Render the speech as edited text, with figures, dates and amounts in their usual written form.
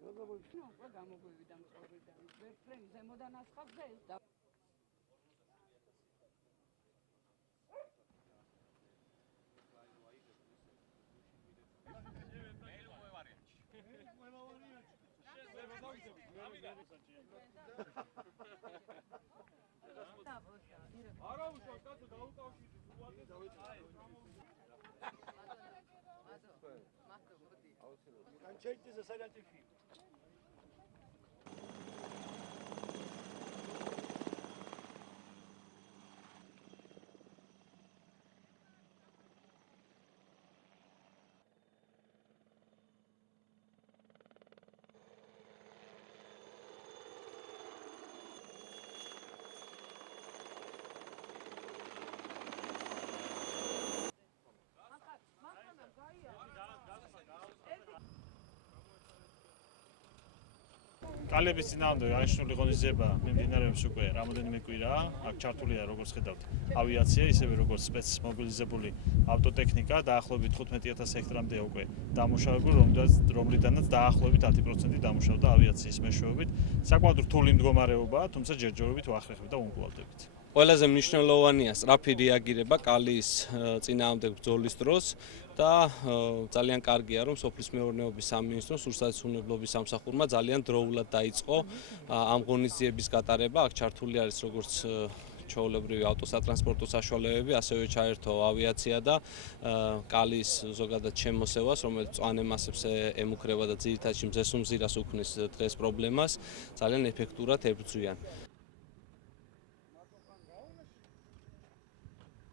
უკვე გამოგვივიდა მწოვრიდან. ვერფრენი ზემოდან ასხავს და ეს არა უშავ კაცო დაუკავშირდი უვადე Cancelli se sai altri film. კალების წინააღმდეგ აღნიშნული ღონისძიება მიმდინარეობს უკვე რამოდენიმე კვირაა. აქ ჩართულია როგორც ხედავთ ავიაცია, ისევე როგორც სპეცმობილიზებული ავტოტექნიკა. დაახლოებით 15000 ჰექტრამდე უკვე დამუშავებული, რომლიდანაც დაახლოებით 10% დამუშავდა ავიაციის მეშვეობით. საკმაოდ რთული მდგომარეობაა, თუმცა ჯერჯერობით ვახერხებთ და ვუმკლავდებით. ყველაზე მნიშვნელოვანია სწრაფი რეაგირება კალის წინააღმდეგ ბრძოლის დროს და ძალიან კარგია რომ სოფლის მეურნეობის სამინისტროს სურსათმრამსახვდომობის სამსახურმა ძალიან დროულად დაიწყო ამ ღონისძიების გატარება. აქ ჩართული არის როგორც ჩვეულებრივი ავტოსატრანსპორტო საშუალებები, ასევე ჩაერთო ავიაცია და კალის ზოგადად შემოსევას, რომელიც მწვანე მასებს ემუქრება და ძირითადში მზესუმზირას უქმნის დღეს პრობლემას, ძალიან ეფექტურად ებრძვიან.